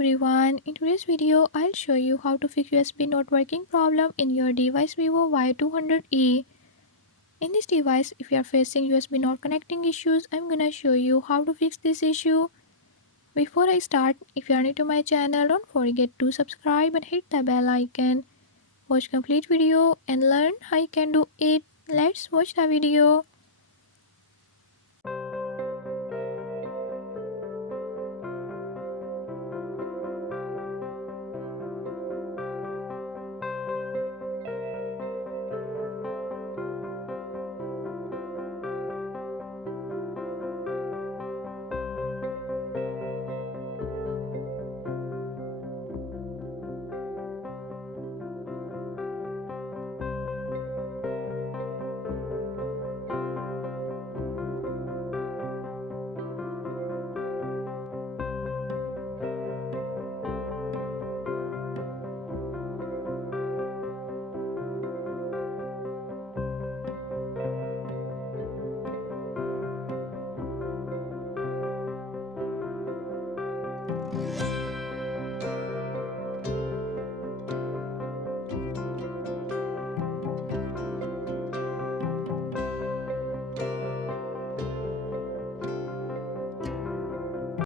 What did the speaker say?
everyone, in today's video I'll show you how to fix USB not working problem in your device Vivo Y200e. In this device, if you are facing USB not connecting issues, I'm gonna show you how to fix this issue. Before I start, if you are new to my channel, don't forget to subscribe and hit the bell icon. Watch complete video and learn how you can do it. Let's watch the video.